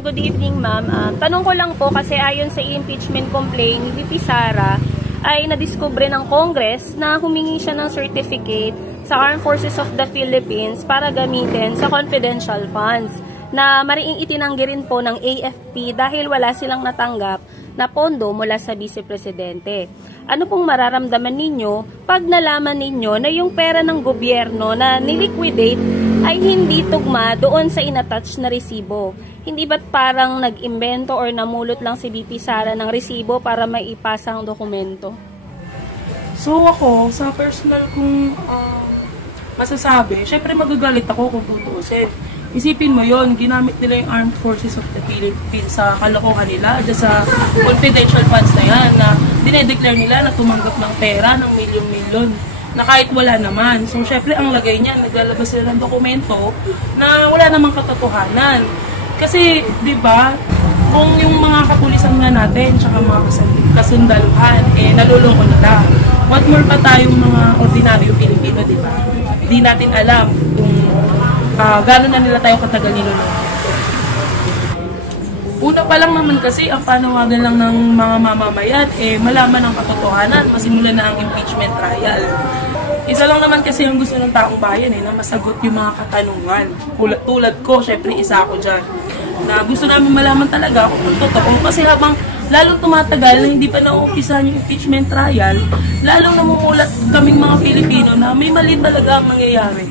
Good evening, ma'am. Tanong ko lang po kasi ayon sa impeachment complaint ni VP Sara ay nadiskubre ng Congress na humingi siya ng certificate sa Armed Forces of the Philippines para gamitin sa confidential funds na mariing itinanggi rin po ng AFP dahil wala silang natanggap na pondo mula sa Vice Presidente. Ano pong mararamdaman ninyo pag nalaman ninyo na yung pera ng gobyerno na niliquidate ay hindi tugma doon sa inattach na resibo? Hindi ba't parang nag-imbento or namulot lang si VP Sara ng resibo para maipasa ang dokumento? So ako, sa personal kong masasabi, syempre magagalit ako kung tutuusin. Isipin mo yon, ginamit nila yung Armed Forces of the Philippines sa kalokohan nila, dyan sa confidential funds na yan, na dinedeclare nila na tumanggap ng pera ng milyon-milyon, na kahit wala naman. So syempre ang lagay niyan, naglalabas sila ng dokumento na wala namang katotohanan. Kasi, di ba, kung yung mga kapulisan nga natin, tsaka mga kasundaluhan, naluloko nila. What more pa tayong mga ordinaryo Pilipino, di ba? Hindi natin alam kung gano'n na nila tayo katagal niloloko. Una pa lang naman kasi, ang panawagan lang ng mga mamamayan, malaman ang katotohanan, masimulan na ang impeachment trial. Isa lang naman kasi ang gusto ng taong bayan, na masagot yung mga katanungan. Tulad ko, syempre isa ako dyan. Na gusto namin malaman talaga kung totoo. Kasi habang lalong tumatagal na hindi pa na-umpisahan yung impeachment trial, lalong namumulat kaming mga Pilipino na may mali talaga ang mangyayari.